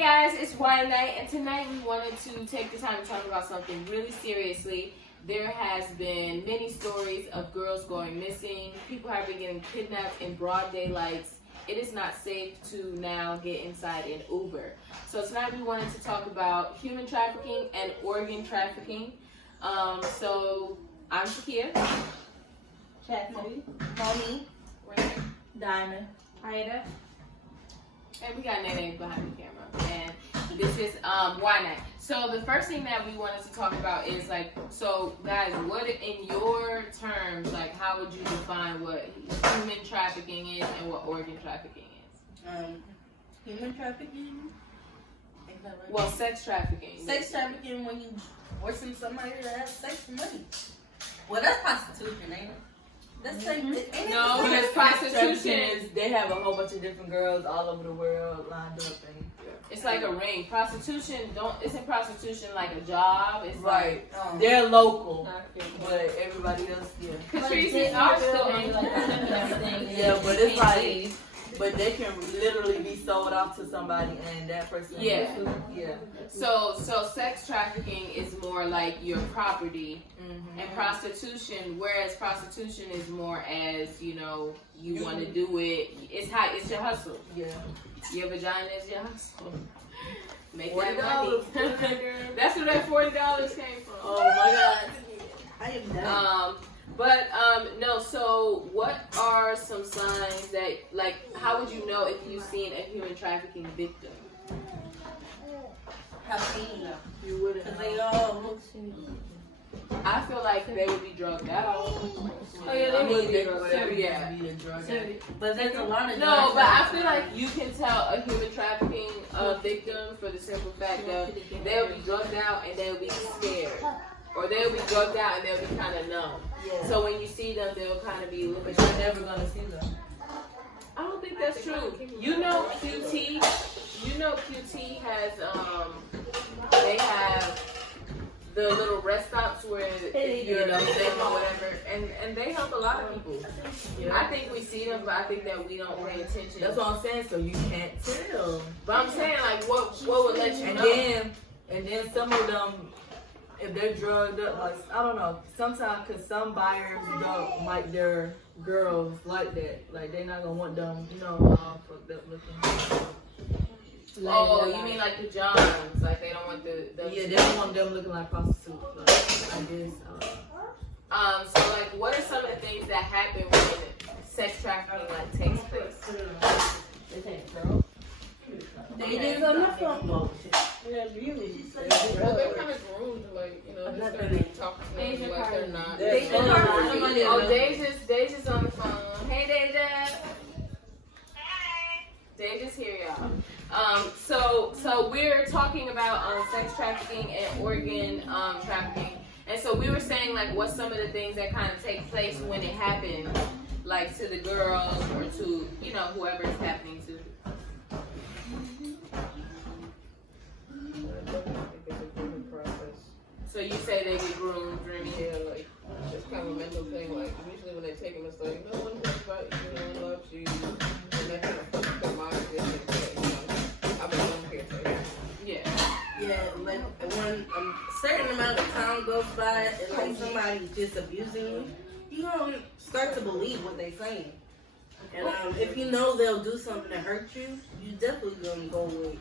guys, it's Wine Night, and tonight we wanted to take the time to talk about something really seriously. There has been many stories of girls going missing. People have been getting kidnapped in broad daylight. It is not safe to now get inside an Uber. So tonight we wanted to talk about human trafficking and organ trafficking. So I'm Shakia. Chastity. Mommy. Diamond. Ida. And we got Nene behind the camera. And this is Why Not? So the first thing that we wanted to talk about is like, so guys, what in your terms, like how would you define what human trafficking is and what organ trafficking is? Human trafficking? Right? Well, sex trafficking. Sex trafficking when you forcing somebody to have sex for money. Well, that's prostitution, ain't it? That's like, no, because prostitution is they have a whole bunch of different girls all over the world lined up, and it's like a ring. Prostitution isn't prostitution like a job? It's right. Like They're local, but everybody else, yeah. Patrice is also yeah, but it's like, but they can literally be sold off to somebody, and that person. Yeah. Yeah. So sex trafficking is more like your property, and prostitution, whereas prostitution is more as, you know, you want to do it. It's your hustle. Yeah. Your vagina is your hustle. Make $40. that money. That's where that $40 came from. Oh my God. I am done. No, so what are some signs that, like, how would you know if you've seen a human trafficking victim? How can you know? You wouldn't. Because they all I feel like they would be drugged out. Oh yeah, they would be drugged out. Yeah. But there's a lot of No, but I feel like you can tell a human trafficking victim for the simple fact that they'll be drugged out and they'll be scared. Or they'll be drugged out and they'll be kind of numb. Yeah. So when you see them, they'll kind of be looking. But you're never gonna see them. I don't think that's true. You know QT. You know QT has they have the little rest stops where if you're sick or whatever, and they help a lot of people. Yeah. I think we see them, but I think that we don't pay attention. That's what I'm saying. So you can't tell. But I'm saying, like, what would let you know? And then some of them, if they're drugged up, like, I don't know. Sometimes, cause some buyers don't like their girls like that. Like they're not gonna want them, you know, all fucked up looking. Oh, you mean like the Johns? Like they don't want the yeah, they don't want them looking like prostitutes. Like, I guess. So like, what are some of the things that happen when sex trafficking like takes place? They just on the phone. Well, they're kind of groomed, like, you know, they're kind of talking to them like they're not. Oh, Deja's on the phone. Hey, Deja. Deja's here, y'all. So we're talking about sex trafficking and organ trafficking, and so we were saying like what's some of the things that kind of take place when it happens, like to the girls or to, you know, whoever it's happening to. So you say they get groomed, Dreamy? Yeah, like, it's kind of a mental thing. Like, usually when they take them, it's like, no one cares about you, no one loves you. And that kind of fucks their mind. You know, I mean, no one cares for you. Yeah. Yeah, like when a certain amount of time goes by and like somebody's just abusing you, you gonna start to believe what they're saying. And if you know they'll do something to hurt you, you definitely gonna go with.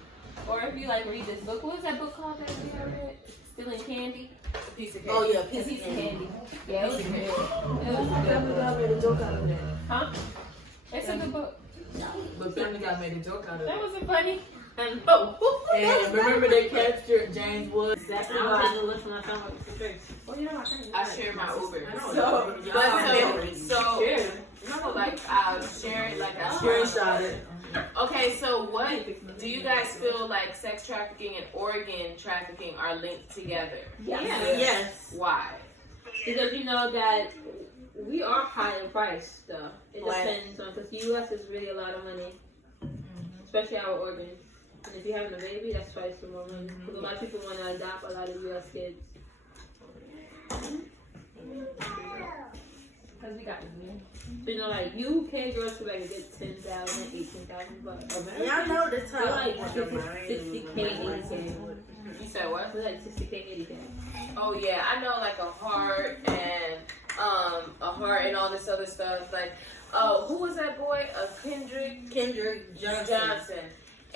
Or if you like read this book, what was that book called that you read? Stealing Candy? A piece of candy. Oh yeah, piece of candy. Yeah, it was good. made a joke out of that. Huh? It's a good book. But Family Guy made a joke out of That it. wasn't funny. And remember they captured James Woods? Exactly why. I share my Uber. So, no, like I'll share it, like I screenshot it. Okay, so what do you guys feel like sex trafficking and organ trafficking are linked together? Yes. Why? Because you know that we are high in price stuff. It depends on, because the U.S. is really a lot of money, especially our organs. And if you're having a baby, that's twice the more money. Because a lot of people want to adopt a lot of U.S. kids. Because we got the new. So, you know, like, UK girls could like get 10,000, 18,000 bucks. Y'all know this They're time. like 60K, 80K. You said what? They're like 60K, 80K. Oh yeah, I know like a heart and all this other stuff. Like, who was that boy? Kendrick Johnson.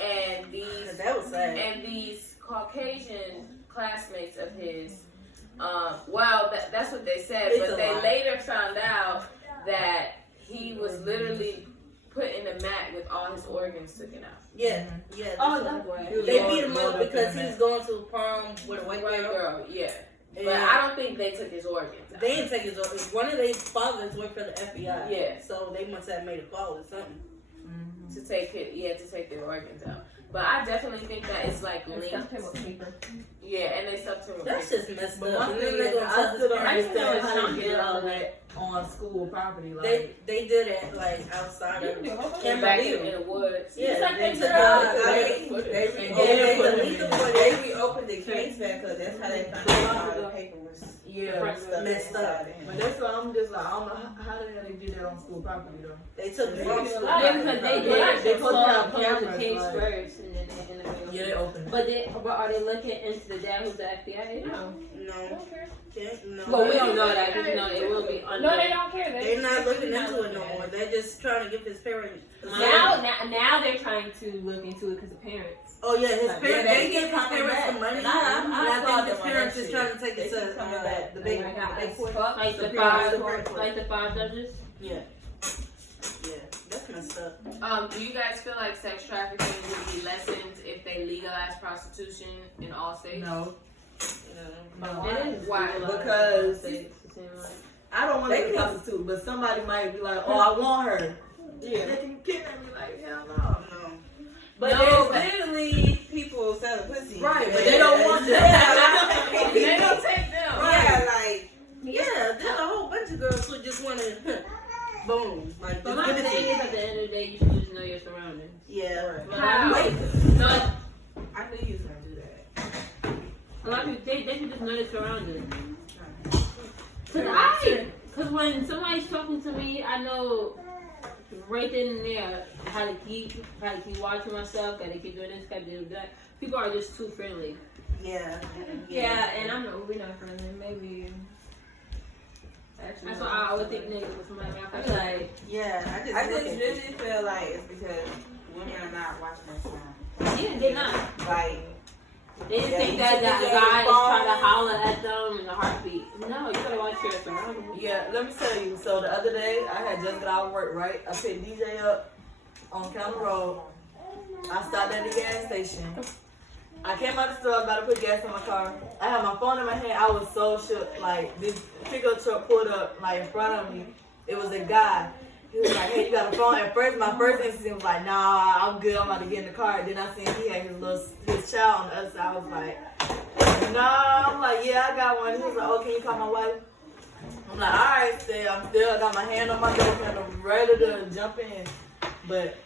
And these That was sad. and these Caucasian classmates of his. Well, that's what they said, It's but a they lie. later found out that he was literally put in a mat with all his organs taken out. Yeah, yeah. Oh, that boy. They beat him up because he was going to a prom with a white girl. Yeah. And But I don't think they took his organs out. they didn't take his organs. One of their fathers worked for the FBI. Yeah. So they must have made a call or something. To take their organs out. But I definitely think that it's like And linked. stuff him with paper. Yeah, and they stuck to him. That's just messed But up. one And thing then they're is, gonna I tell still his don't parents. understand how some you get all people- that on school property. Like, They did it like outside of Back Camarillo. in the woods. Yeah, like they they took did. out. They They reopened the case back because that's how they found out all the paper was yeah. messed up. But that's why I'm just like, I don't know how the hell they did that on school property though. They took it from school. Yeah, because they did. They supposed to have close the cameras, case like- first, and then they interview. Yeah, they opened it. But are they looking into the dad who's the FBI? No. No. No. Well, we don't know that because you know it will be under. No, they don't care. They're not looking into it no more. They're just trying to give his parents. Now they're trying to look into it because of parents. Oh yeah, his Like, parents. yeah, They they give his keep coming parents back. some money. And I And saw I think his them on parents that is shit. trying to take They it keep to coming back. the big, Like, I big court. fuck Like the Superior five, Court. like the five judges. Yeah. Yeah, that's messed up. Do you guys feel like sex trafficking would be lessened if they legalize prostitution in all states? No. No. It is Why? legalized Because- states, it seems like. I don't want to They be a can- prostitute, but somebody might be like, oh, I want her. Yeah. They can kidnap me like, hell no. No. But No, there's literally people selling pussy. Right, but Yeah. they don't want that. They don't take them. Yeah, like, Yeah, there's a whole bunch of girls who just want to, boom, like But just my give it to thing you. is, at the end of the day, you should just know your surroundings. Yeah. Wow. Like, I knew you was gonna do that. a lot of people, they should just know their surroundings. Cause when somebody's talking to me, I know right then and there how to keep watching myself, gotta keep doing this, gotta do that. People are just too friendly. Yeah. Yeah, and I'm not. We're not friendly. Maybe. Actually, That's why I would think niggas with somebody I around. feel like Yeah, I just I look just at really feel like it's because women are not watching their signs. Yeah, they're not. Like, They just Yeah, think you that think that they guy is fall. trying to holler at them in a heartbeat. No, you gotta watch your surroundings. Yeah, let me tell you. So the other day, I had just got out of work, right? I picked DJ up on County Road. I stopped at the gas station. I came out the store, about to put gas in my car. I had my phone in my hand. I was so shook. Like, this pickup truck pulled up, like, in front of me. It was a guy. He was like, hey, you got a phone? At first, my first instinct was like, nah, I'm good. I'm about to get in the car. Then I seen he had his child on the other side. I was like, nah. I'm like, yeah, I got one. He was like, oh, can you call my wife? I'm like, all right, I got my hand on my door handle, ready to jump in. But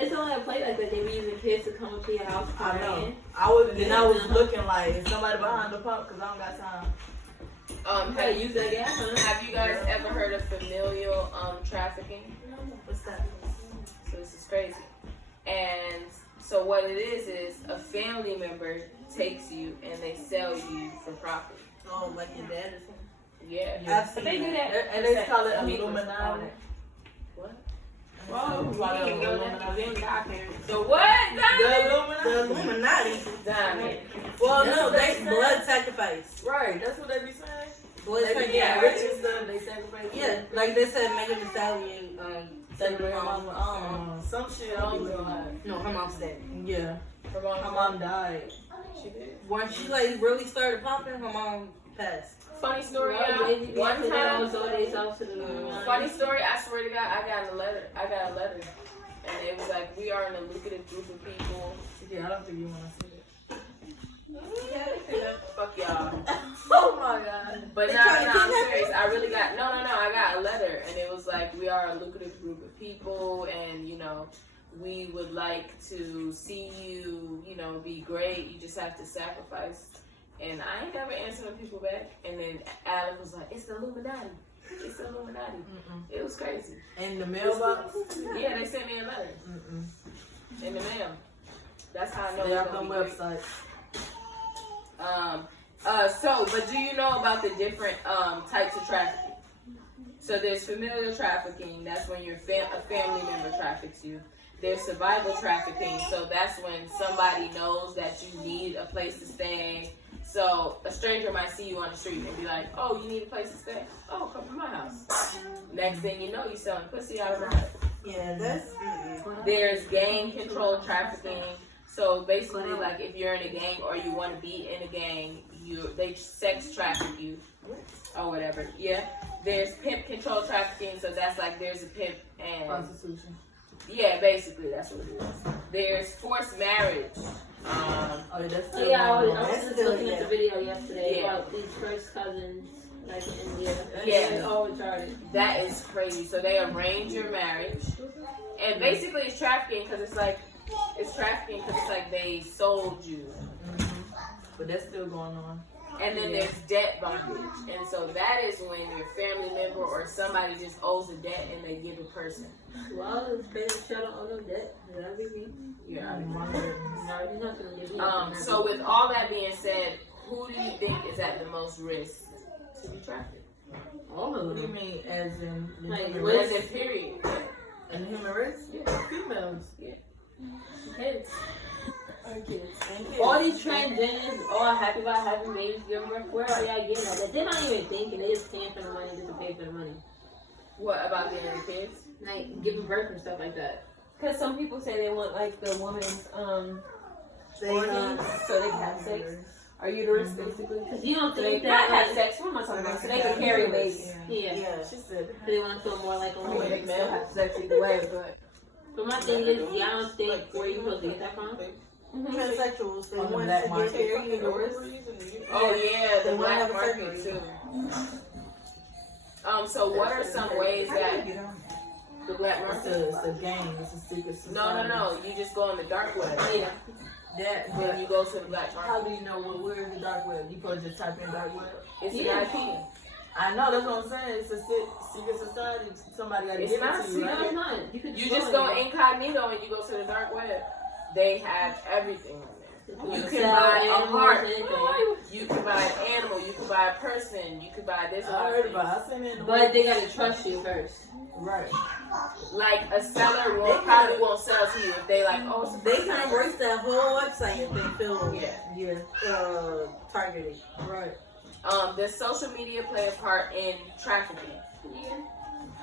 it's only a place like that. They be using kids to come up to your house. I know. In. I was looking like, is somebody behind the pump? Because I don't got time. Hey, use that gas. Have you guys ever heard of familial trafficking? what's that? So this is crazy. And so what it is a family member takes you and they sell you for profit. Oh, like your dad or something? Yeah. I've seen they do that. that. And they call it Some people Illuminati. call it. What? Well, we Call it can go there Illuminati. because we ain't got parents. The what? The The Illuminati. Illuminati. Diamond. Well, That's no, what they they blood sacrifice. Right, that's what they be saying. Blood They be sacrifice. getting rich and stuff, they sacrifice. Yeah, like they said, Megan Thee Stallion, Sacrifice her mama. Some shit I don't even know. no, her mom's dead. Yeah, Her mom. her mom died. She did. When she like really started popping, her mom passed. Funny story, Well, y'all. they One also time. themselves to the Funny story. I swear to God, I got a letter, and it was like, we are in a lucrative group of people. Yeah, I don't think you want to see Fuck y'all. it. Oh my god. But They no, trying to I'm kidnap serious. I really got I got a letter, and it was like, we are a lucrative group of people, and you know, we would like to see you, you know, be great. You just have to sacrifice. And I ain't never answered them people back. And then Alec was like, it's the Illuminati. It's Illuminati. It was crazy. In the mailbox? Yeah, they sent me a letter in the mail. That's how I know They it's have gonna them be great. websites. But do you know about the different types of trafficking? So there's familial trafficking. That's when a family member traffics you. There's survival trafficking. So that's when somebody knows that you need a place to stay. So a stranger might see you on the street and be like, "Oh, you need a place to stay? Oh, come to my house." Next thing you know, you're selling pussy out of my house. Yeah, that's. There's gang control trafficking. So basically, like if you're in a gang or you want to be in a gang, they sex traffic you or whatever. Yeah. There's pimp control trafficking. So that's like there's a pimp and Prostitution. yeah, basically that's what it is. There's forced marriage. That's Oh still yeah, I going was on. just looking at the video yesterday Yeah. about these first cousins, like in India. Yeah. They're all retarded. That is crazy. So they arrange your marriage, and basically it's trafficking because it's like they sold you. But that's still going on. And then there's debt bondage, and so that is when your family member or somebody just owes a debt and they give a person. Well, it's better to shut on all of that. That'd be me. Yeah. No, you're not gonna give me. So with all that being said, who do you think is at the most risk to be trafficked? All of What do you them. mean, as in the Like, human what race? As in period. And human race? Yeah. Females. Kids. Kids. All these transgenders, all happy about having babies, giving birth. Where are y'all getting that? They're not even thinking. They just paying for the money just to pay for the money. What about getting the kids? Like giving birth and stuff like that. Because some people say they want like the woman's organs so they can have sex. Or uterus, basically. Cause you don't So they think not that have sex. What am I talking about? So they can carry a baby. yeah. Yeah. She said So they want to feel more like a I mean, they woman. can still have sex either way, but. But my thing is, y'all don't think where you supposed to get that from? Transsexuals, they On the want black to market. get their uterus. Oh yeah, the They wanna black have a market surgery. too. So what are some ways that the black market? it's a game. It's a secret society. No. You just go on the dark web. Yeah. That, Then but you go to the black how market. do you know where is the dark web? You supposed to just type in dark web? It's an Yeah. IP. I know, that's what I'm saying. It's a secret society. Somebody got to It's give not it to you, No, right? it's not. You just go incognito and you go to the dark web. They have everything on there. You can buy a heart. You can buy an animal. You can buy a person. You can buy this. I heard about it. I seen it in the But they gotta trust you first. Right. Like a seller probably won't sell to you if they like, oh, it's a They can erase that whole website if they feel Yeah. targeted. Right. Does social media play a part in trafficking?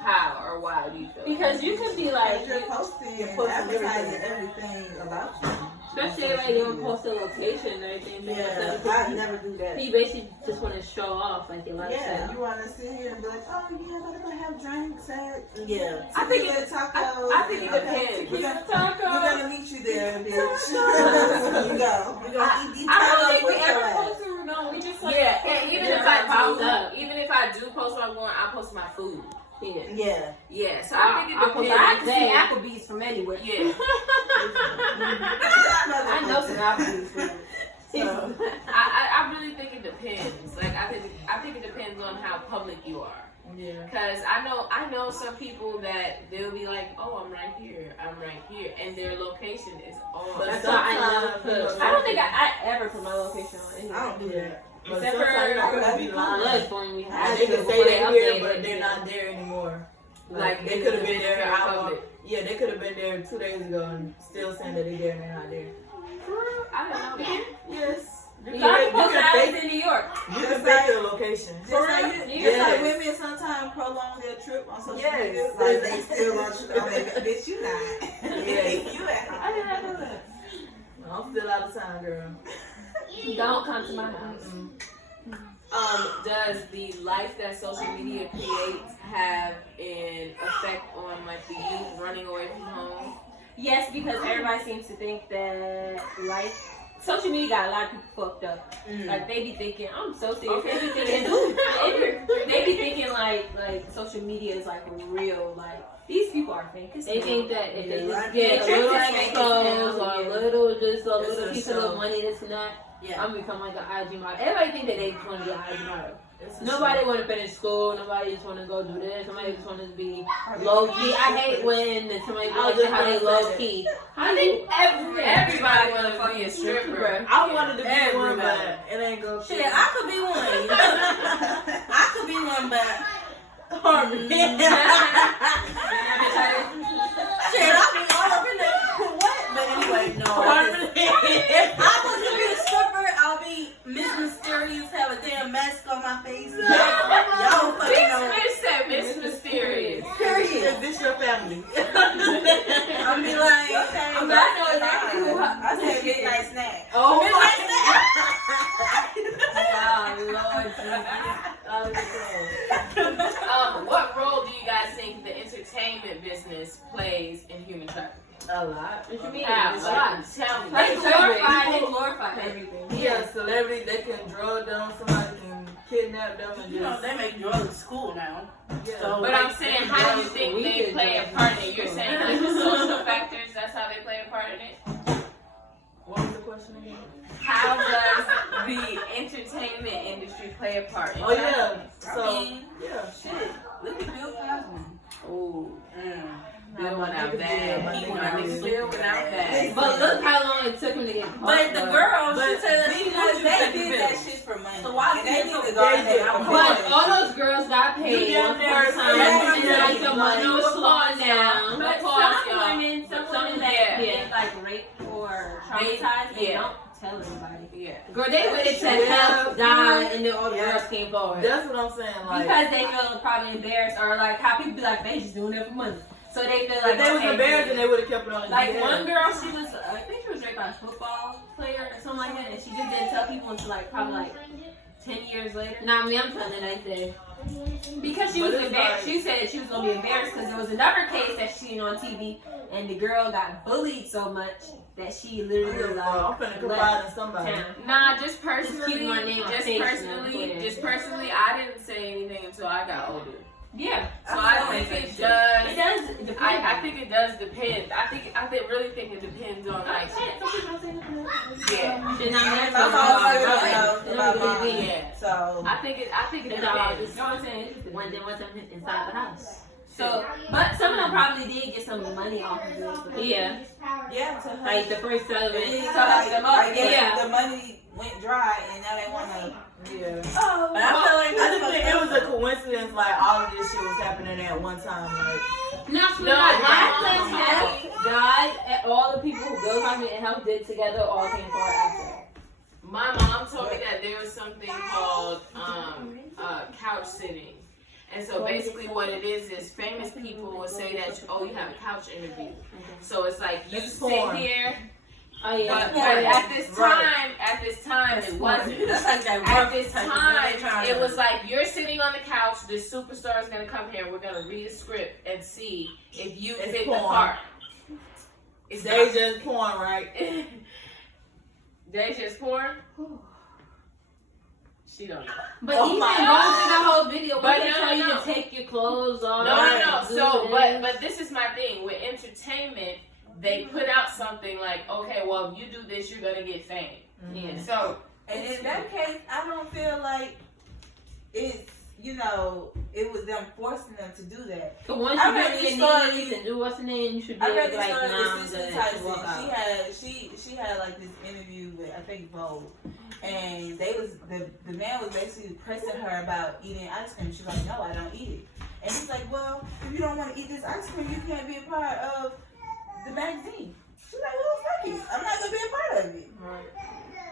How or why do you feel? Because you can be like, You're posting You're and posting advertising everything about you. Especially like you don't post a location or anything. Yeah, So I never do that. you basically just want to show off like your Yeah, lifestyle. you want to sit here and be like, oh yeah, I'm gonna have drinks at Yeah. I think tequila it- tacos. I think it Okay, depends. We're gonna meet you there, bitch. you go. We're gonna eat these I don't tacos think we with ever your ass. post it. No, we just like. Yeah, and even Yeah, if I post do, up. even if I do post what I'm going, I post my food. Yeah. Yeah. Yeah, so I think it I post depends. I can see Applebee's from anywhere. Yeah, I know some Applebee's food. So. I really think it depends. Like I think it depends on how public you are. Yeah. Cause I know some people that they'll be like, oh, I'm right here, and their location is on. But That's why I never sometimes, put. I don't think I ever put my location on anywhere. I don't do that. But Except for- sometimes they could be Blood lying. for me. And they can say they're here, but they're not there anymore. Like, They could have been there an in hour. public. Yeah, they could have been there 2 days ago and still saying that they're there and they're not there. I don't know that. Yes. You You can posted I was fake in New York. the location. Just like, Yes. like women sometimes prolong their trip on social Yes. media. Like they still want you to bitch, you not. Yes. You at home. I did not know that. I'm still out of time, girl. Don't come to my house. Does the life that social media creates have an effect on like the youth running away from home? Yes, because everybody seems to think that social media got a lot of people fucked up. Like they be thinking, I'm so serious. They be thinking, they be thinking like social media is like real. Like these people are fake. They think that if they just Yeah, get a little trafficking exposed or a little just hustle, a little piece of little money, this and that. Yeah. I'm gonna become like an IG model. Everybody think that they just want to be an IG model. It's a Nobody want to finish school. Nobody just want to go do this. Nobody just want to be low key. I hate when somebody be like how they low key. I think everybody want to be a stripper. I wanted to be one, but it ain't go. Shit, I could be one. I could be one, but shit, I'll be all up in there. What? But anyway, no. If I was to be a stripper, I'll be Miss Mysterious, have a damn mask on my face. Y'all fucking know. Miss Mysterious. Period. Is this your family? I'll be like, okay. I know exactly who. I said midnight snack. Oh my Oh, What role do you guys think the entertainment business plays in human trafficking? a lot. What you mean? How? A lot. Tell me. They glorify everything. Yeah, celebrity, they can drug them, somebody can kidnap them and You know, just. they make drugs cool now. Yeah. So But I'm saying, how do you think they play a part in it? You're saying like the social factors, that's how they play a part in it? What was the question again? How does the entertainment industry play a part in it? Oh, yeah. So, I mean, yeah. shit. Look at Bill Cosby. Oh, My Bill went out niggas bad. did, He my went niggas Bill went out bad. But look how long it took him to get caught. But the girl, she said that she Because wanted they to did that shit for money. So why And they did need they to go do ahead that? and But all those girls got paid You one down there, time, yeah, and then like the money was slowing down. But Some women that yeah. get like raped or traumatized, they yeah. don't tell anybody. Yeah. Girl, they would have said help, died, and then all the girls came forward. That's what I'm saying. Like, Because they feel probably embarrassed, or like how people be like, they just doing it for money. So they feel if like they was okay, embarrassed, and they would have kept it on. like the one girl, she was, I think she was raped by a football player or something like that, and she just didn't tell people until like probably like 10 years later. Nah, me, I'm telling it right there. Because she But was it's embarrassed. like- She said she was gonna be embarrassed because there was another case that she seen on TV, and the girl got bullied so much that she literally I'm like finna confide left in somebody. town. Nah, just personally, keep my name on just page now, personally, Twitter. just personally, I didn't say anything until I got older. Yeah. So I think it does. It does depend. I think it does depend. I really think it depends on like, yeah, Shit, not My that's mom what already knows it about don't really mine. be. yeah. So I think it It's all depends. just, you know what I'm saying? It's just one time inside the house. So, but some of them probably did get some money off of it. But Yeah. yeah, to Like the first settlement. I guess Yeah. the money went dry and now they wanna. Yeah. Oh, But I feel like I just think it was a coincidence. Like all of this shit was happening at one time. Like, No, No, after my Hef died, all the people who Bill Cosby and Hef did together all came forward after. My mom told me that there was something called couch sitting. And so basically what it is famous people will say that, oh, you have a couch interview. So it's like you That's sit porn. here, Oh yeah. but at this time it wasn't. That's like that At rough this type of time, thing. Trying it to- was like you're sitting on the couch, this superstar is gonna come here, we're gonna read a script and see if you It's fit the porn. part. It's they just porn, right? Deja's porn? She don't know. But Oh even my going God. through the whole video, But when they no, tell you no. to take your clothes off. No. do So, this. but this is my thing with entertainment. They put out something like, okay, well, if you do this, you're gonna get fame. Yeah. So, And in that case, I don't feel like it's, you know, it was them forcing them to do that. But once I you read get this your story- knees and do what's the name, you should be I able read to the like story now with Sister to walk Tyson. out. She had like this interview with I think Vogue, and they was the man was basically pressing her about eating ice cream. She's like, no, I don't eat it. And he's like, well, if you don't want to eat this ice cream, you can't be a part of the magazine. She's like, well, fuck it, I'm not gonna be a part of it.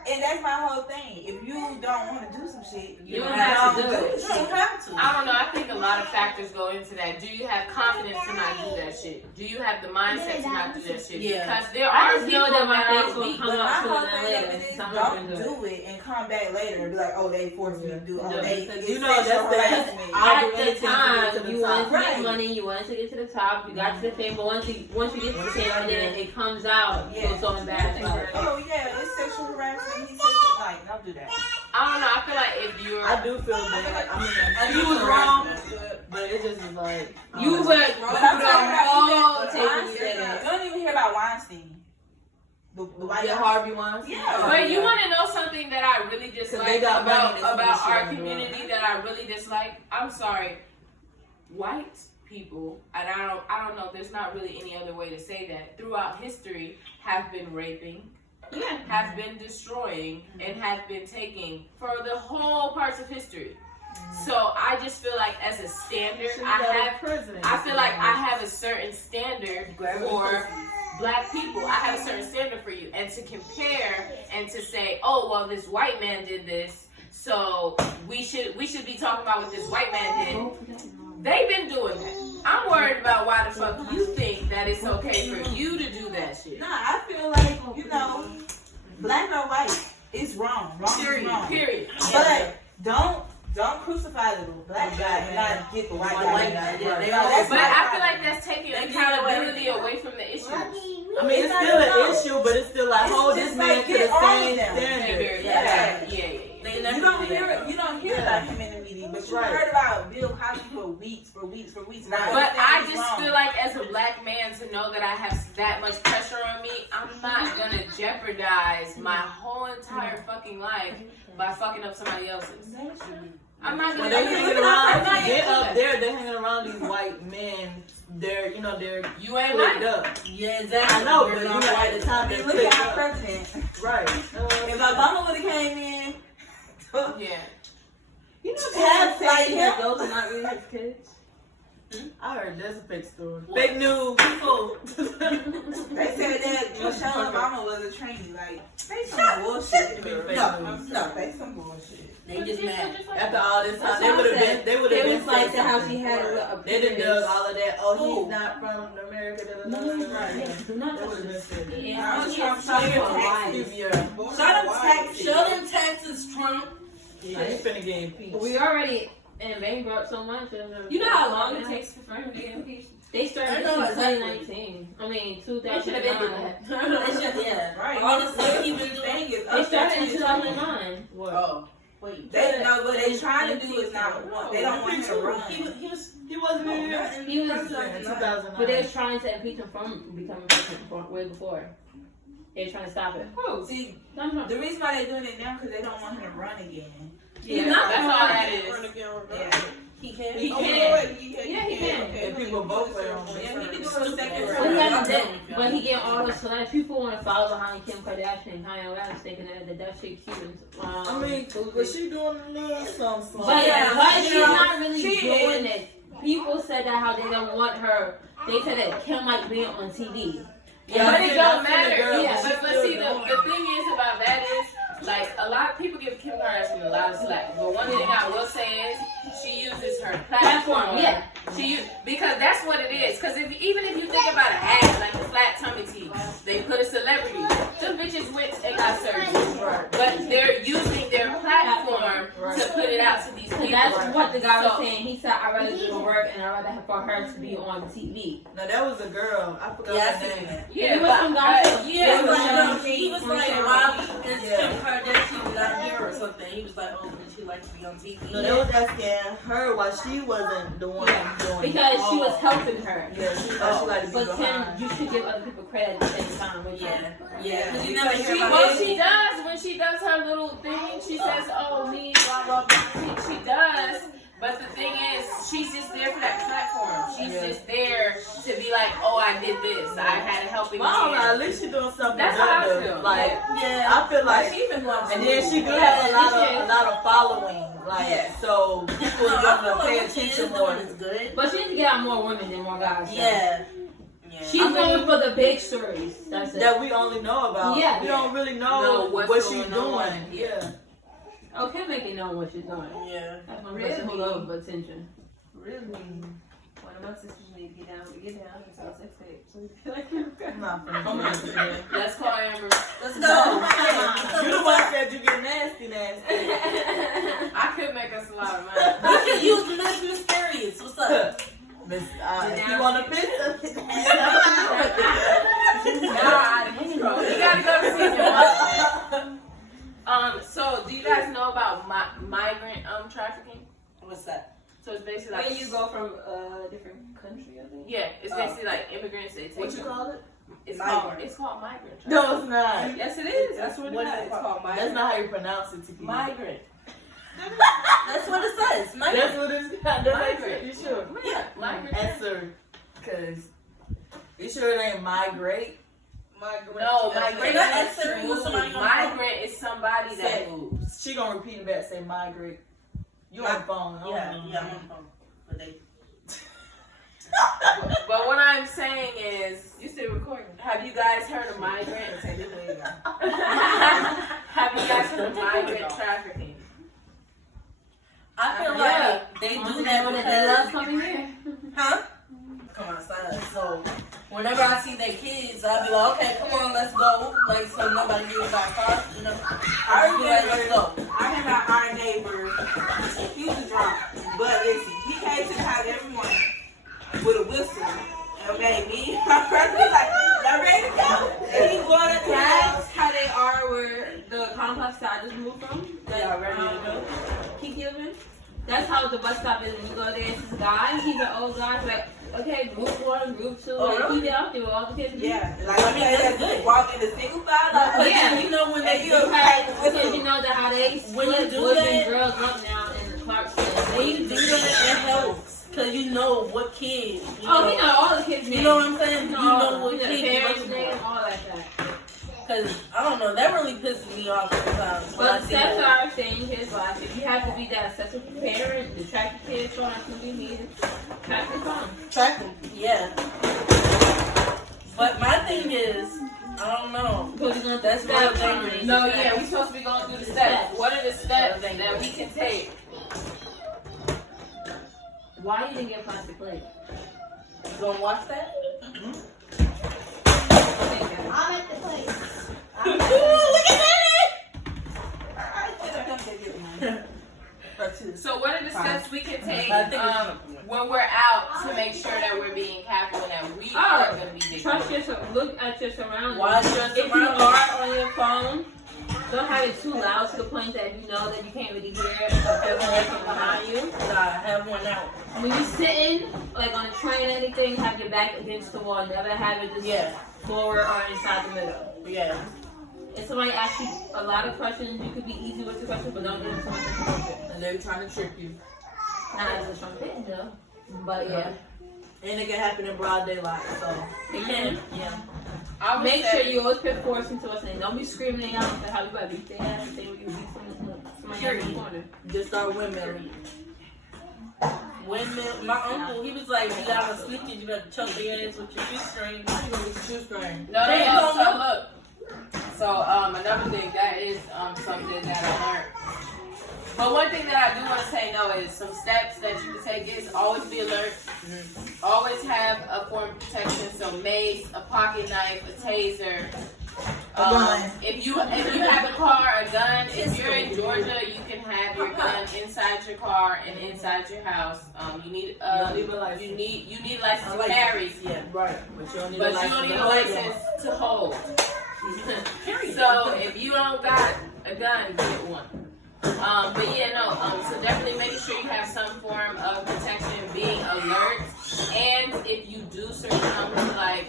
And that's my whole thing. If you don't want to do some shit, You don't have to do it. You don't have to. I don't know. I think a lot of factors go into that. Do you have confidence to not do that shit? Do you have the mindset to not do that shit? Yeah. Because there I are just people know that my that face are will weak. come But my out whole sooner than thing of later. it is So I'm not don't gonna do it. do it and come back later and be like, oh, they forced me to do it. Oh, Yeah, they, because it's you know that's sexual that- harassment. I'll At do the anything to get time, to the you top. wanted to Right. make money, you wanted to get to the top, you got to the fame, but once you get to the fame and then it comes out, you feel so embarrassed about it. Oh, yeah, it's sexual harassment. He's sexual. Like, don't do that. I don't know. I feel like if you're, I do feel bad. I mean, And you you was was wrong, wrong. but it just is like You would But I'm talking about all even take when you said You that. don't even hear about Weinstein. The white Yeah, Harvey Weinstein. Yeah. But you want to know something that I really dislike they got money about that's our gonna share community that I really dislike? I'm sorry, white people, and I don't know. There's not really any other way to say that. Throughout history, have been raping, have been destroying, and have been taking for the whole parts of history. So I just feel like as a standard, I feel like I have a certain standard for black people. I have a certain standard for you, and to compare and to say, oh well, this white man did this, so we should be talking about what this white man did. They've been doing that. I'm worried about why the fuck you think that it's okay for you to do that shit. Nah, I feel like, you know, black or white, it's wrong. Wrong is wrong. Period. But don't crucify the black guy and not get the white guy. But I feel like that's taking accountability away from the issue. I mean, it's still an issue, but it's still like, hold this man to the same standard. Yeah. You don't hear about him in the media, but you heard about Bill Cosby for weeks. But I just feel like as a black man to know that I have that much pressure on me, I'm not gonna jeopardize my whole entire fucking life by fucking up somebody else's. I'm not gonna. They're hanging I'm not around. gonna They're do up that. there. They're hanging around these white men. They're You ain't clicked lying. up. Yeah, exactly. I know, but at the time they're Look clicked at our up. president. Right. If Obama would have came in, Yeah. you know, Have like saying that those are not really his kids. I heard that's a fake story. Fake news. They said that Michelle Obama was a trainee. Like, they some bullshit. No, they some bullshit. They just mad. After all this time, they That's would what I have been. They would have It been was like saying how something. she had a They done dug all of that. Oh, Who? he's not from America. No, Right. do not They touch would have been this. saying that. Yeah, I was she trying is to show you so wise. Yeah. Show them taxes, Trump. Nah, he finna get impeached. We already in bankrupt so much. You know how long it takes for him to get impeached? They started I this know in exactly. 2019. I mean, They should have been doing 2009. that. They should, yeah. Right. All the stuff he been doing. They started in 2009. Oh, wait. They know what they trying to do is not want. They don't want him to run. He wasn't in there. He was, In 2009. but they was trying to impeach him from becoming president way before. They were trying to stop it. See, No. the reason why they're doing it now because they don't want him to run again. He's not. That's all that is. Yeah. He can. He can. Yeah, he can. And people vote for him. Yeah, he can do a second But he, round. but he getting all the celebrities. People want to follow behind Kim Kardashian and Kanye West, thinking that shit cute. I mean, was she doing a little something? But she's not really She doing it. People said that how they don't want her. They said that Kim like being on TV. But it don't I matter. seen the girl, Yeah. But see, the thing is about that is, like, a lot of people give Kim Kardashian a lot of slack. But one thing I will say is, she uses her platform. Yeah. Because that's what it is. Because even if you think about an ad, like the flat tummy tea, they put a celebrity. Some bitches went and got surgery. But they're using their platform to put it out to these people. That's what the guy was saying. He said, I'd rather do the work and I'd rather for her to be on TV. No, that was a girl. I forgot Yeah, I her seen name. that. Yeah, It was some guy. Yeah, Yeah, but he was like, why is Kim Kardashian not here or something? He was like, oh, would she like to be on TV? No, they was asking her why she wasn't the one doing Because she was all. helping her. Yeah, she thought she liked to be But Kim, behind. you should give other people credit at the same time. Which Yeah, because you never hear about Well, it. she does. When she does her little thing, she says, oh, me, blah, blah, blah. She does. But the thing is, she's just there for that platform. She's just there to be like, oh, I did this. I had a helping Well, hand. at least she doing something That's how I productive. feel. Like, Yeah. I feel like, She even loves and then she do Yeah, have yeah. a lot of following. Like, Yeah. so people No, I gonna feel like pay what she is attention more. doing is good. But she needs to get out more women than more guys. so. Yeah. She's going for the big stories. That's it. That we only know about. Yeah. We don't really know Know what's what she's going doing. on. Yeah. Oh, Kim make it know what she's doing. Yeah. That's one person who love attention. Really? One of my sisters need to get down and sell sex tape. So we feel like I'm not finna Come do on, this. man. Let's call Amber. Let's go. You the one said you get nasty. I could make us a lot of money. We can use Miss Mysterious. What's up? Miss, if you want to piss God, you gotta go to season one. So do you guys know about migrant trafficking? What's that? So it's basically like when you go from a different country, I think. yeah, it's basically like immigrants. They take What you call it? It's Migrant. called migrant trafficking. No, it's not. Yes, it is. That's what it What is is. it It's called? called That's migrant. not how you pronounce it, Tiki. Migrant. That's what it says. Migrant. That's what it's that's Migrant. You sure? Yeah, migrant. Answer. Cause you sure it ain't migrate? Migrant. No, Wait, migrant that is answer to was move. somebody on Migrant is somebody that Say- moves. She gonna repeat it back. Say migrate. You on the phone? I don't Yeah, know. yeah, I'm on the phone. But they. But what I'm saying is, You still recording? have you guys heard of migrant? Have you guys heard of migrant trafficking? I feel Yeah. like they do They that love coming here. huh? Come outside. So whenever I see their kids, I'll be like, okay, come on, let's go. Like, so nobody gets got caught, you know. I Just be like, let's remember go. I remember our neighbor, he was a drunk, but listen, he came to the house every morning with a whistle. And made me and my brother was like, y'all ready to go? And he going up the house. That's how they are where the complex that I just moved from. That, Y'all ready to go? Kiki live in. That's how the bus stop is when you go there. It's this guy, he's an old guy, he's like, okay, group 1, group 2, Oh, like, really? he's out there with all the kids. Yeah, like I mean, that's good. walk in the single file. But Like, Yeah. you know when they And do you that, Because you know that how they When you split do boys that- and girls up now in Clarksville. when you do that, it helps. Cause you know what kid. Oh, he know all the kids' names. You know what I'm saying? You know what you know the kid you're parents' looking name, for. all that stuff. Cause I don't know, that really pisses me off sometimes. when I But see steps that. are saying his life. If you have to be that accessible parent to track your kids on something you need, track your phone. Tracking, yeah. But my thing is, I don't know. Because you're gonna That's real dangerous. No, yeah, we're supposed to be going through the steps. What are the steps that we can take? Why you didn't get plastic plate? You gonna watch that? I'm at the place. So what are the steps we can take I think it's when we're out to make sure that we're being careful and that we are going to be victims? Trust yourself. Look at your surroundings. Watch your If you surroundings. are on your phone, don't have it too loud to the point that you know that you can't really hear it or feel anything behind you. Nah, have one out. When you're sitting, like on a train or anything, have your back against the wall. Never have it just Yeah, forward or inside the middle. yeah. If somebody asks you a lot of questions, you could be easy with the questions, but don't give them too much information. And they're trying to trick you. Not as a trumpet, though. But yeah. And it can happen in broad daylight. So It can. yeah. I would Make say- sure you always put force into us and don't be screaming out for how you gotta beat their ass. Then you beat somebody in the corner. Just start windmilling. Windmill. My uncle, he was like, you gotta sneak it, you gotta choke their ass with your shoestring. You gonna get your shoestring. No, They no, don't no. know. So look. So another thing that is something that I learned. But one thing that I do want to say though is some steps that you can take is always be alert. Always have a form of protection. So mace, a pocket knife, a taser. gun. If you have a car, a gun. If you're in Georgia, you can have your gun inside your car and inside your house. You need Don't leave a license. you need a license to license. carry. Yeah. Right. But you don't need But a you license. don't need to a hold license to hold. Period. So if you don't got a gun, get one. But yeah, no. So definitely making sure you have some form of protection, being alert, and if you do succumb to like.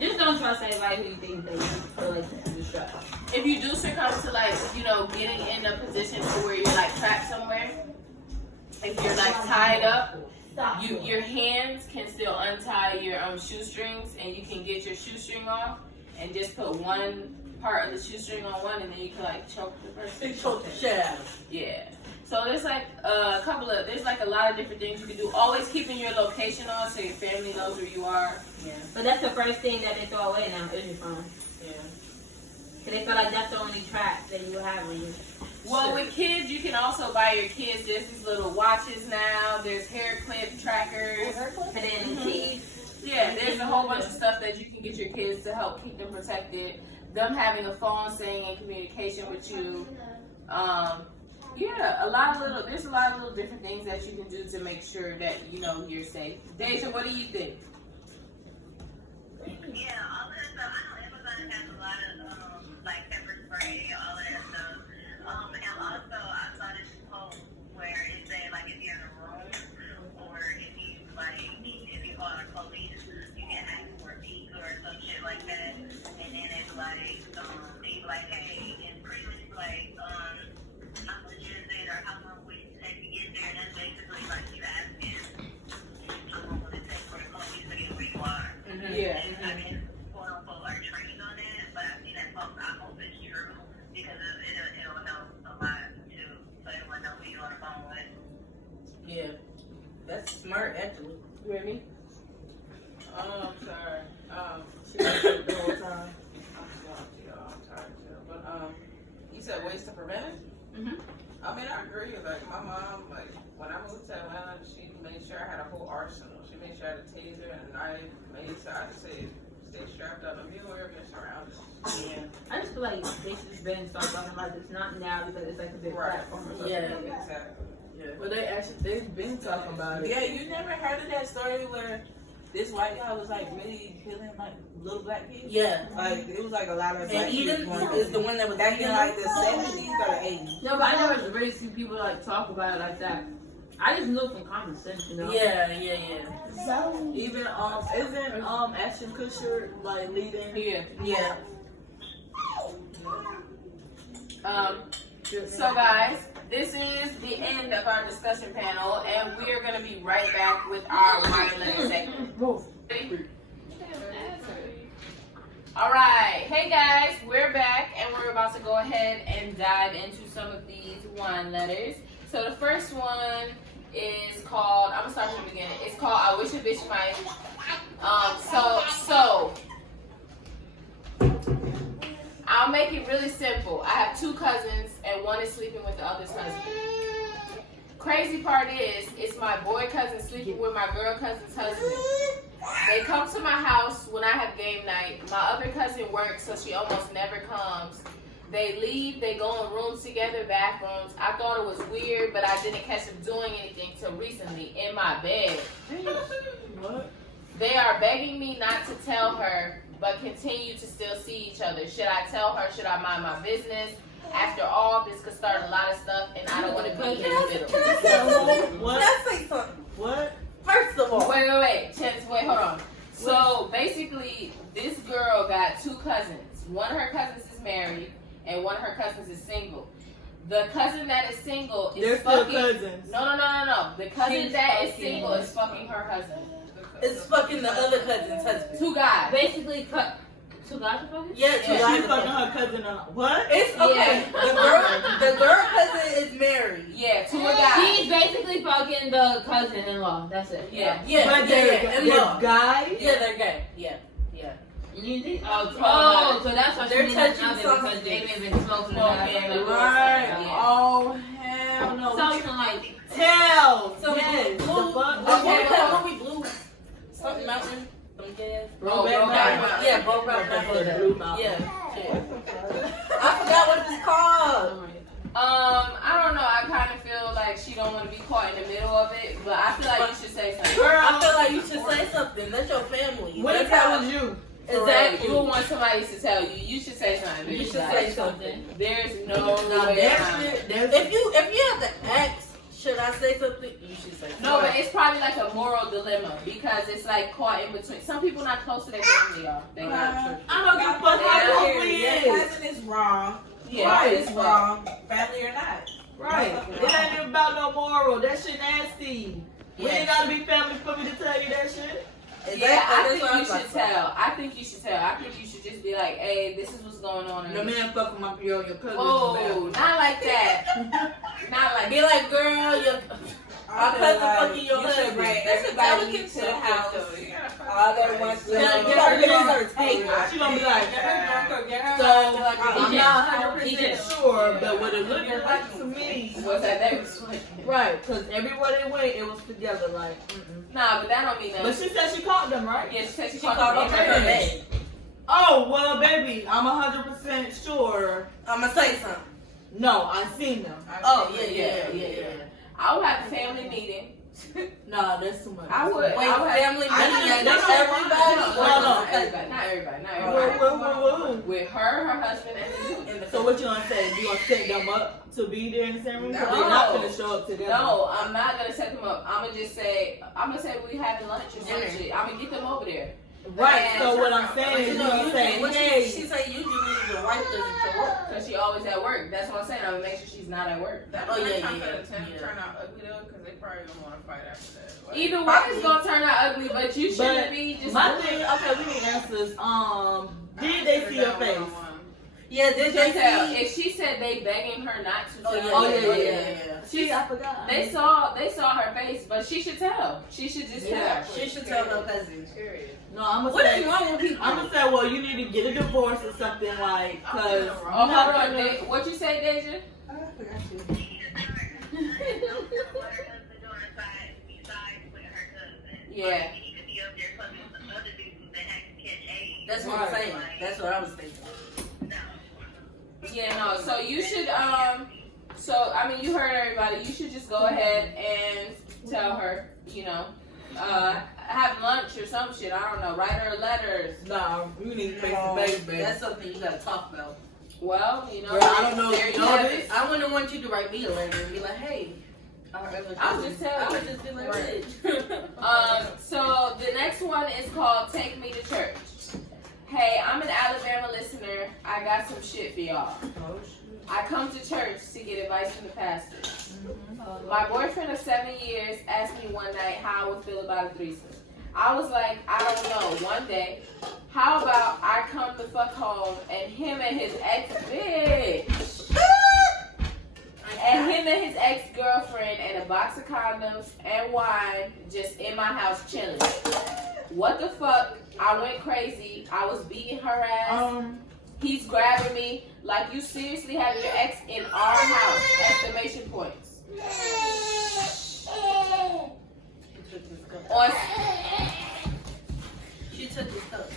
Just don't trust anybody who you think they feel like you just trust. If you do succumb to like, getting in a position to where you're like trapped somewhere, if you're like tied up, your hands can still untie your shoestrings and you can get your shoestring off and just put one part of the shoestring on one and then you can like choke the person. They choke the shit out of them. Yeah. So there's like there's like a lot of different things you can do. Always keeping your location on so your family knows where you are. Yeah, But that's the first thing that they throw away now is your phone. yeah. Cause they feel like that's the only track that you have when you. Well, with kids, you can also buy your kids. There's these little watches now. There's hair clip trackers. And then the teeth. Yeah, there's a whole bunch of stuff that you can get your kids to help keep them protected. Them having a phone, staying in communication with you. Yeah, there's a lot of little different things that you can do to make sure that you're safe. Deja, what do you think? Yeah, all of that stuff. I know Amazon has a lot of like pepper spray, all of that stuff. And also I saw this post where it said like if you're in a room or if Yeah. quote unquote are trained on that, but I see that folks. I hope it's true because it'll help a lot too, so everyone knows who you're on the phone with. Yeah, that's smart actually. You hear me? Oh, I'm sorry. She was sick the whole time. I'm tired too. But you said ways to prevent it? Mhm. I mean, I agree. Like my mom, like when I moved to Atlanta, she made sure I had a whole arsenal. She made sure I had a taser and a knife. Made sure I just say stay strapped up and be aware of your surroundings. Yeah. I just feel like they should just been start talking about this, not now because it's like a big Right. platform or something. Yeah. Exactly. Yeah. But they've been talking about it. Yeah, you never heard of that story where this white guy was like really killing like little black kids? Yeah. Like it was like a lot of black And kids Eden going is the one that was back in eating like the 70s or the 80s. No, but I never really see people like talk about it like that. I just knew from common sense, you know. Yeah. Even isn't Ashton Kutcher like leading? Yeah. Yeah. So guys, this is the end of our discussion panel, and we are going to be right back with our wine letter segment. Ready? All right, hey guys, we're back, and we're about to go ahead and dive into some of these wine letters. So the first one is called, I'm gonna start from the beginning. It's called I Wish a Bitch Might. So I'll make it really simple. I have two cousins, and one is sleeping with the other's husband. Crazy part is, it's my boy cousin sleeping with my girl cousin's husband. They come to my house when I have game night. My other cousin works, so she almost never comes. They leave, they go in rooms together, bathrooms. I thought it was weird, but I didn't catch them doing anything till recently in my bed. What? They are begging me not to tell her, but continue to still see each other. Should I tell her? Should I mind my business? After all, this could start a lot of stuff, and I don't want to be in the middle. Can I say something? What? Can I say something? What? First of all, Wait. Chance, wait, hold on. So basically, this girl got two cousins. One of her cousins is married, and one of her cousins is single. The cousin that is single is They're still fucking. cousins. No. The cousin She's that is fucking- single is fucking her husband. it's fucking the other cousin's husband. Two guys. Basically, two guys are fucking? Yeah, two Yeah. guys She's are fucking fucking. her cousin up. What? It's okay. Yeah. The girl cousin is married. Yeah, two guys. She's basically fucking the cousin-in-law. That's it. Yeah. But they're in-law. guys? Yeah, they're gay. Yeah. You think? Oh, So that's why They're she's not touching out there because something. they've been smoking Smoking, Right. Yeah. Oh, hell no. So you can like Tell. So Yes. Blue, The fuck? what Okay. was that movie? Blue something mountain. Some gas. Brokeback Mountain. Yeah, Brokeback Mountain. Blue Mountain. Yeah. Shit. I forgot what it's called. I don't know. I kind of feel like she don't want to be caught in the middle of it, but I feel like you should say something. Girl, I feel like you should say something. That's your family. What if That's that how- was you? Exactly. You would want somebody to tell you. You should say something. You should Like, say something. There's no Now way that around it. shit, that's If you have to ask, should I say something? You should say something. No, but it's probably like a moral dilemma because it's like caught in between. Some people not close to their family, y'all. They not. I don't give a fuck how close we Your is. cousin is wrong. Yeah, Right. It's wrong, family or not. Right. It ain't even about no moral. That shit nasty. We ain't gotta be family for me to tell you that shit. Exactly. Yeah, I That's think what you I'm should about to say. tell. I think you should tell. I think you should just be like, hey, this is what's going on. The man fucking my girl, your cousin. Whoa, not like that. Not like Be like, girl, your I feel cousin like fucking your you should husband. bring That's a everybody delicate to the subject, house. though. You gotta find All somebody. that ones Yeah, that get get her her drunk. table. She gonna be like, so I'm DJ. not 100% DJ. sure, but what it looked like to me, what's that? They was like, right? Because everywhere they went, it was together. Like, nah, but that don't mean but nothing. she said she caught them, right? Yeah, she said she She called called me her in her bed. bed. Oh well, baby, I'm 100% sure. I'ma say something. No, I seen them. Oh yeah. I would have a family meeting. Nah, that's too much. I would. Wait, I would have, family I meeting. know, That's no, everybody. no, everybody, not everybody, not Whoa, everybody. whoa, whoa, whoa. With her husband, and then you. So what you gonna say? You gonna set them up to be there in the same room? 'Cause No. they're not gonna show up together. No, I'm not gonna set them up. I'm gonna say we having lunch or some Dinner. shit. I'm gonna get them over there. Right. And- So what I'm saying is you gonna say, What hey, she say? You do need to wife doesn't show up. Because she always at work. That's what I'm saying. I'm going to make sure she's not at work. That Oh, might yeah, come yeah, to the tent yeah. turn out ugly though, because they probably don't want to fight after that. Like, Either way, it's going to turn out ugly, but you shouldn't be just My doing thing, it. okay, we need answers. Did they see your face? Yeah, did they Tell, see? if she said they begging her not to Oh, tell, yeah. See, I forgot. They saw her face, but she should tell. She should just tell. She should tell her cousin. Period. No, I'm gonna What say. is wrong with people? I'm gonna say, well, you need to get a divorce or something like, cause. Oh, hold on. What you say, Deja? I forgot you. She should tell her what her husband doing besides with her cousin. Yeah. He could be up there fucking some other dudes that had to catch AIDS. That's what I'm saying. That's what I was thinking. No. Yeah, no. So you should, so, I mean, you heard everybody. You should just go ahead and tell her, you know, have lunch or some shit. I don't know. Write her letters. Nah, you need to face No, the face, baby. that's something you gotta talk about. Well, you know, Girl, I don't know there if you you know have this. it. I wouldn't want you to write me a letter and be like, hey. I'll just tell I you. would just be like, Right. bitch. So the next one is called Take Me to Church. Hey, I'm an Alabama listener. I got some shit for y'all. I come to church to get advice from the pastor. My boyfriend of 7 years asked me one night how I would feel about a threesome. I was like, I don't know, one day. How about I come the fuck home and him and his ex-bitch. And him and his ex-girlfriend and a box of condoms and wine just in my house chilling. What the fuck? I went crazy. I was beating her ass. He's grabbing me. Like, you seriously have your ex in our house? Exclamation points. On, She took his cup.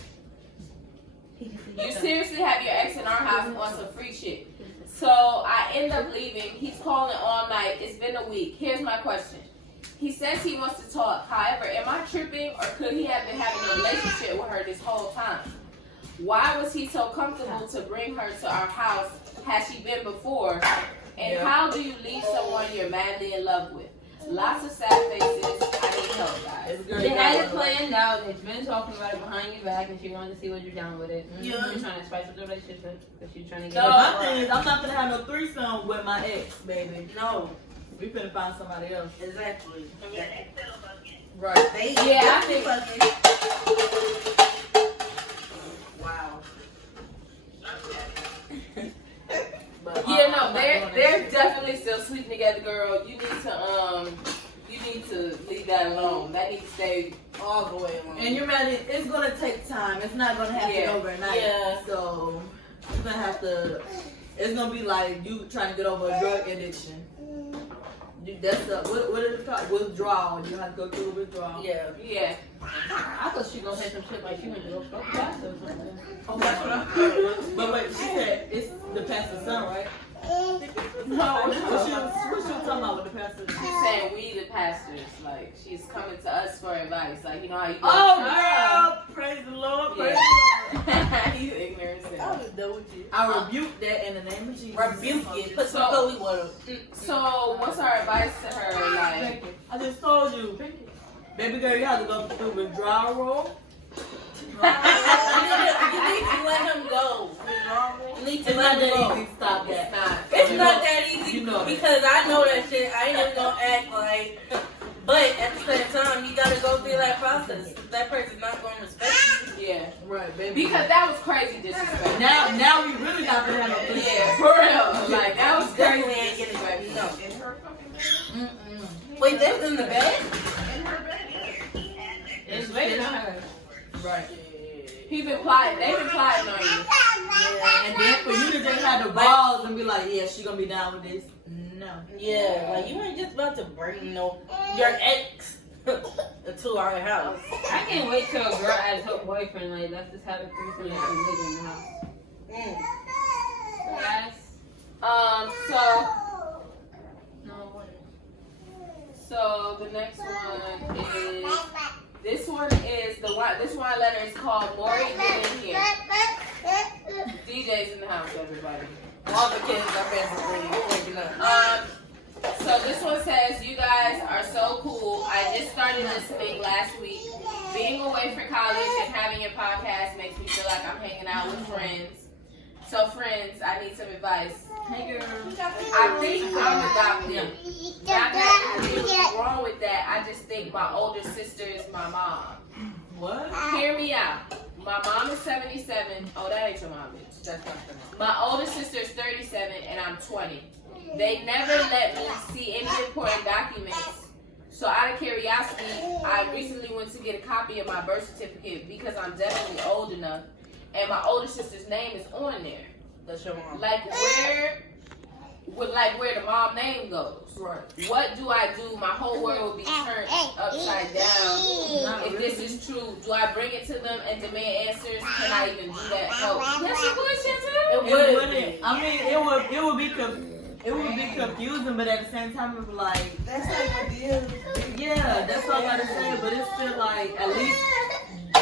you seriously have your ex in our house on some free shit. So I end up leaving. He's calling all night. It's been a week. Here's my question. He says he wants to talk. However, am I tripping or could he have been having a relationship with her this whole time? Why was he so comfortable to bring her to our house? Has she been before? And how do you leave someone you're madly in love with? Lots of sad faces. I need help, guys. They had it planned out. They've been talking about it behind your back, and she wanted to see what you're down with it. Yeah. You're trying to spice up the relationship because she's trying to No. get. My thing is, I'm not gonna have no threesome with my ex, baby. No, We finna find somebody else. exactly. Yeah, they still fucking. Right. They Yeah, I think- Wow. But Yeah, I'm no, not they're doing they're that shit. definitely still sleeping together, girl. You need to leave that alone. That needs to stay. All the way along. And you're mad. It's gonna take time. It's not gonna happen Yeah. overnight. Yeah. So you're gonna have to. It's gonna be like you trying to get over a drug addiction. That's the what is it called? Withdrawal. You have to go through a withdrawal. Yeah. Yeah. I thought she gonna say some shit like she went to go fuck the pastor or something. Oh, that's what I heard. But wait, she said it's the pastor's son, right? No, What she was talking about with the pastor? she's saying we the pastors. Like she's coming to us for advice. Like you know how you. Go Oh, girl! Praise the Lord! Praise the Lord! He's ignorant. as I hell. was done with you. I rebuke that in the name of Jesus. Rebuke it. Put some So- holy water. So what's our advice to her? Like, I just told you, baby girl, you have to go through withdrawal roll. You need to let him go. You need to It's let not him that go. easy to stop it's that. not. It's not that easy You know that. because I know that shit. I ain't even gonna act like. But at the same time, you gotta go through that process. That person's not gonna respect you. Yeah. Right, baby. Because that was crazy disrespect. now we really got to have a Yeah, for real. Like that was Definitely crazy ain't getting disrespect. no. In her fucking bed? Wait, they was in the bed? In her bed? It's waiting on her. Right. He been plotting. They been plotting on you. Yeah, and then for you to just have the balls and be like, yeah, she gonna be down with this. No. Yeah, like you ain't just about to bring your ex to our house. I can't wait till a girl asks her boyfriend like, let's just have a threesome and have a nigga in the house. Mm. Guys, So the next one is this one letter is called Maury Get In Here. DJ's in the house, everybody. All the kids are basically waking up. So this one says, you guys are so cool. I just started listening last week. Being away for college and having your podcast makes me feel like I'm hanging out with friends. So friends, I need some advice. Hey girl. I think I'm adopted. Not that anything wrong with that. I just think my older sister is my mom. What? Hear me out. My mom is 77. Oh, that ain't your mom, bitch. That's not your mom. My older sister is 37 and I'm 20. They never let me see any important documents. So out of curiosity, I recently went to get a copy of my birth certificate because I'm definitely old enough. And my older sister's name is on there. That's your mom. Like where the mom name goes. Right. What do I do? My whole world will be turned upside down. Not If really. this is true, do I bring it to them and demand answers? Can I even do that? No. Yes, you would, Chantel. It wouldn't. I mean, it would be confusing, but at the same time, it would be like, That's like what deal. yeah, that's all I gotta say. But it's still like, at least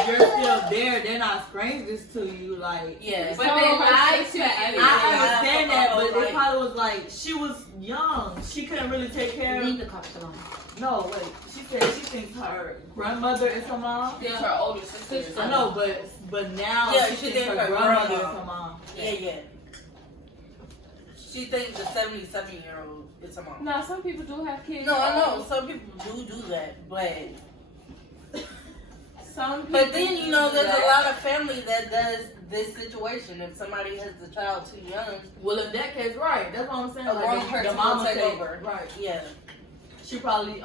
you're still there. They're not strangers to you. Like, Yeah. But they lied to you. I understand that, but it probably was like she was young. She couldn't really take care of. Leave the cops alone. No, wait. She said she thinks her grandmother is her mom. It's her older sister. I know, but now Yeah, she she thinks thinks her her grandmother is grandma. her mom. Yeah. She thinks the 77-year-old is her mom. No, some people do have kids. No, I know. Some people do that, but Some people then do you know there's that. a lot of family that does this situation. If somebody has the child too young, Well, in that case, right. That's what I'm saying. a Like, wrong the person will mama take said, over. right. Yeah, She probably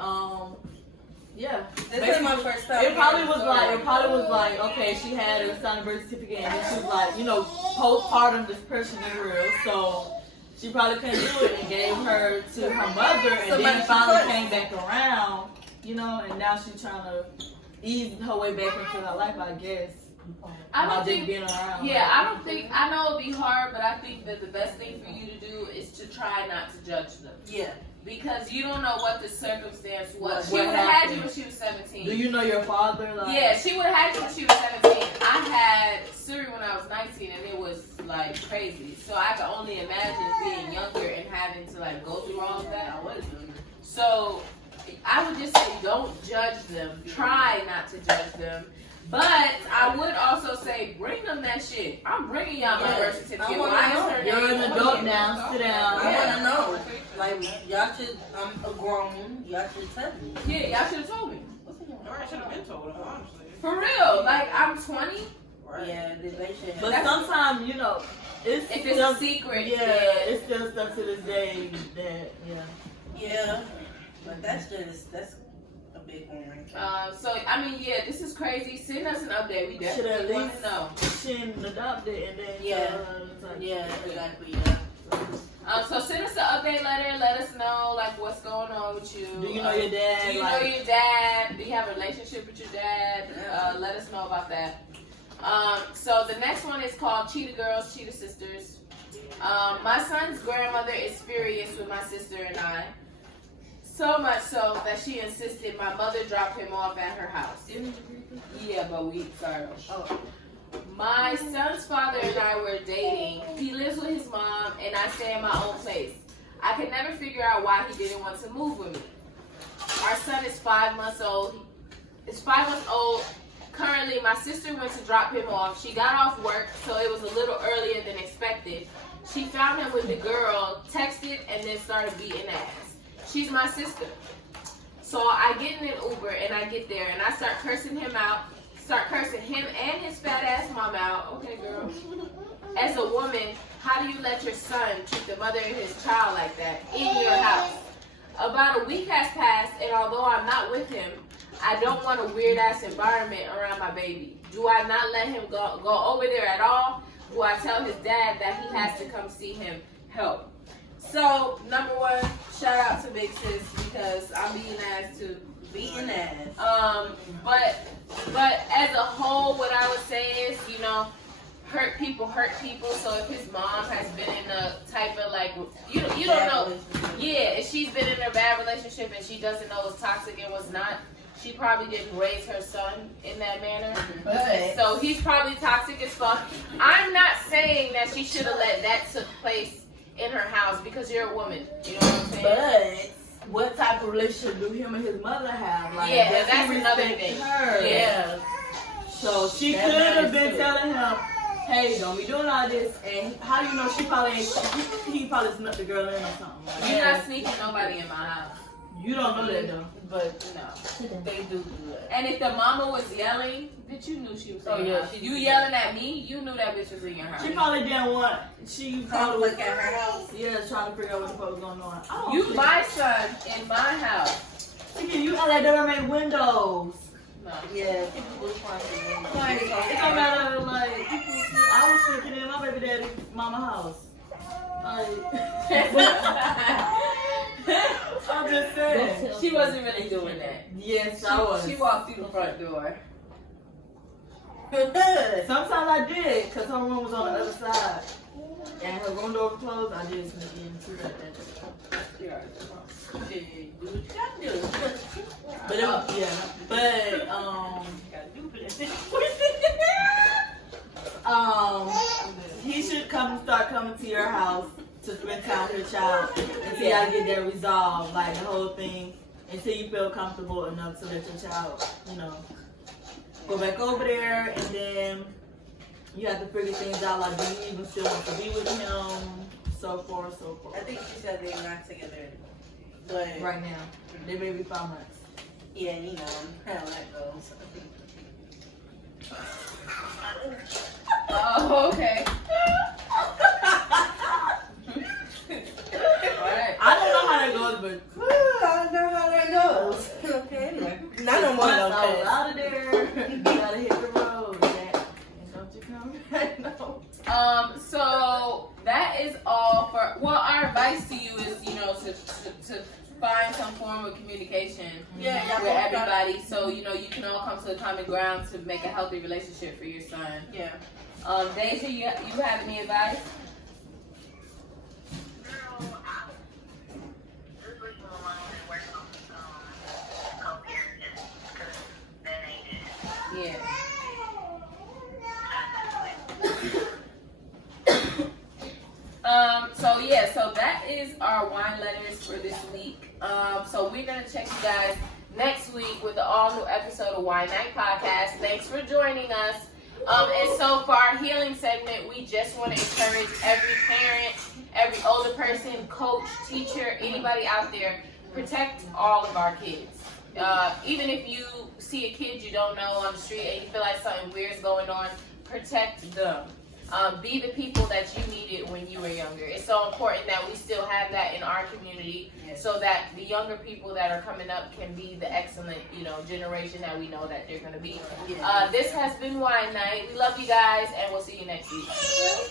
yeah. this ain't my first time. It probably was hearing the like, okay, she had her signed birth certificate and then she was like, postpartum depression is real, so she probably couldn't do it and gave her to her mother and Somebody then she finally trusts. came back around, and now she's trying to ease her way back into her life, I guess. I By don't just think. being around. Yeah, I don't think. I know it'd be hard, but I think that the best thing for you to do is to try not to judge them. Yeah, Because you don't know what the circumstance was. She What would have had you happened? when she was 17. Do you know your father? Like, Yeah, she would have had you when she was 17. I had Suri when I was 19, and it was like crazy. So I could only imagine being younger and having to like go through all of that. So I would just say don't judge them. Try not to judge them. But I would also say bring them that shit. I'm bringing y'all my birth certificate. I wanna Why know. is her You're name an on adult here? now. Sit down. I want to know. Like y'all should. I'm a grown. Y'all should tell me. Yeah, y'all should have told me. I should have been told him, honestly. For real. Like I'm 20. Right. Yeah, they should. But sometimes, it's If it's still, a secret, yeah, then it's still stuff to this day that, Yeah, but that's a big one right there. So I mean, yeah, this is crazy. Send us an update. We should at definitely want least to know. shouldn't adopt it and then Yeah. tell her, it's like, Yeah, exactly. Yeah. So send us an update letter. Let us know like what's going on with you. Do you know your dad? Do you like, know your dad? Do you have a relationship with your dad? Let us know about that. So the next one is called Cheetah Girls, Cheetah Sisters. My son's grandmother is furious with my sister and I. So much so that she insisted my mother drop him off at her house. Yeah, but sorry. Oh. My son's father and I were dating. He lives with his mom and I stay in my own place. I could never figure out why he didn't want to move with me. Our son is 5 months old. It's 5 months old. Currently, my sister went to drop him off. She got off work, so it was a little earlier than expected. She found him with the girl, texted, and then started beating ass. She's my sister. So I get in an Uber and I get there and I start cursing him out. Start cursing him and his fat ass mom out. Okay, girl. As a woman, how do you let your son treat the mother of his child like that in your house? About a week has passed, and although I'm not with him, I don't want a weird ass environment around my baby. Do I not let him go over there at all? Do I tell his dad that he has to come see him? Help. So, number one, shout out to Big Sis because I'm beating ass too. Beating ass. But as a whole, what I would say is, hurt people. So if his mom has been in a type of like, you don't know. Yeah, if she's been in a bad relationship and she doesn't know what's toxic and what's not, she probably didn't raise her son in that manner. But So he's probably toxic as fuck. I'm not saying that she should have let that took place in her house because you're a woman. You know what I'm saying? but what type of relationship do him and his mother have? Like, Yeah, does he that's another respect thing. her? Yeah. So she That could have matters been too. telling him, hey, don't be doing all this. And how do you know she probably ain't, he probably snuck the girl in or something. Like, You're not sneaking nobody in my house. you don't know that though. But No. they do that. And if the mama was yelling, bitch, you knew she was in your house. You yelling at me, you knew that bitch was in your house. She probably didn't want, she Come probably look at her house. yeah, trying to figure out what the fuck was going on. I don't You think- my son in my house. Nigga, you act like they don't make windows. No. Yeah, people was finding It don't matter, like, people, I was freaking in my baby daddy's mama house. Like, I'm just saying. She wasn't really doing that. Yes, I was. She walked through the front door. Sometimes I did, because her room was on the other side. And her room door was closed, I did sneak into that. Shit, do what you gotta do. But it was, yeah. But, he should start coming to your house to spend time with your child until y'all get that resolved, like the whole thing, until you feel comfortable enough to let your child, you know, go back over there, and then you have to figure things out, like, do you even still want to be with him, so forth, so forth. I think she said they're not together anymore. But Right now, they may be 5 months. yeah, you know how that goes. Oh, okay. Alright. I don't know how that goes, but I don't know how that goes. Okay, anyway. Not no more though. I was 'cause- out of there. You gotta hit the road, Jack. And don't you come back, no. So that is all for. Well, our advice to you is, you know, to find some form of communication Yeah, y'all with both got- everybody, so you know you can all come to a common ground to make a healthy relationship for your son. Yeah. Deja, you have any advice? Girl, just leave them alone and work on co-parenting, because that ain't it. Yeah. So that is our wine letters for this week. So we're gonna check you guys next week with the all new episode of Wine Night Podcast. Thanks for joining us. And so for our healing segment, we just want to encourage every parent, every older person, coach, teacher, anybody out there, protect all of our kids. Even if you see a kid you don't know on the street and you feel like something weird's going on, protect them. Be the people that you needed when you were younger. It's so important that we still have that in our community, so that the younger people that are coming up can be the excellent, you know, generation that we know that they're going to be. This has been Wine Night. We love you guys, and we'll see you next week.